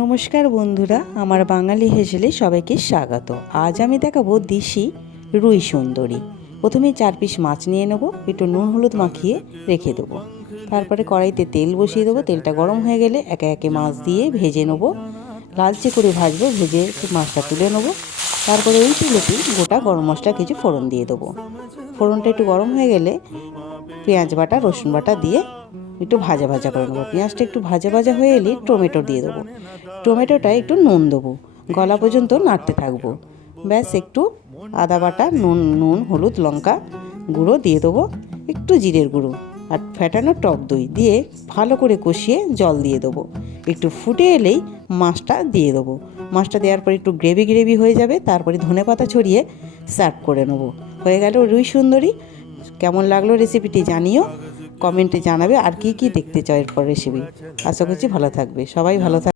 নমস্কার বন্ধুরা, আমার বাঙালি হেসেলে সবাইকে স্বাগত। আজ আমি দেখাবো দেশি রুই সুন্দরী। প্রথমে 4 পিস মাছ নিয়ে নেব, একটু নুন হলুদ মাখিয়ে রেখে দেবো। তারপরে কড়াইতে তেল বসিয়ে দেবো। তেলটা গরম হয়ে গেলে একে একে মাছ দিয়ে ভেজে নেব। লালচে করে ভাজবো, ভেজে মাছটা তুলে নেব। তারপরে ওই তেলেতেই গোটা গরম মশলা কিছু ফোড়ন দিয়ে দেবো। ফোড়নটা একটু গরম হয়ে গেলে পেঁয়াজ বাটা রসুন বাটা দিয়ে একটু ভাজা ভাজা করে নেবো। পেঁয়াজটা একটু ভাজা ভাজা হয়ে এলে টমেটো দিয়ে দেবো। টমেটোটা একটু নুন দেবো, গলা পর্যন্ত নাড়তে থাকবো। ব্যাস, একটু আদা বাটা, নুন হলুদ লঙ্কা গুঁড়ো দিয়ে দেবো, একটু জিরের গুঁড়ো আর ফ্যাটানো টক দই দিয়ে ভালো করে কষিয়ে জল দিয়ে দেবো। একটু ফুটে এলেই মাছটা দিয়ে দেবো। মাছটা দেওয়ার পর একটু গ্রেভি গ্রেভি হয়ে যাবে। তারপরে ধনেপাতা ছড়িয়ে সার্ভ করে নেবো। হয়ে গেল রুই সুন্দরী। কেমন লাগলো রেসিপিটি জানিও, কমেন্টে জানাবে। আর কি কি দেখতে চাও এরপর রেসিপি। আশা করছি ভালো থাকবে, সবাই ভালো থাকবে।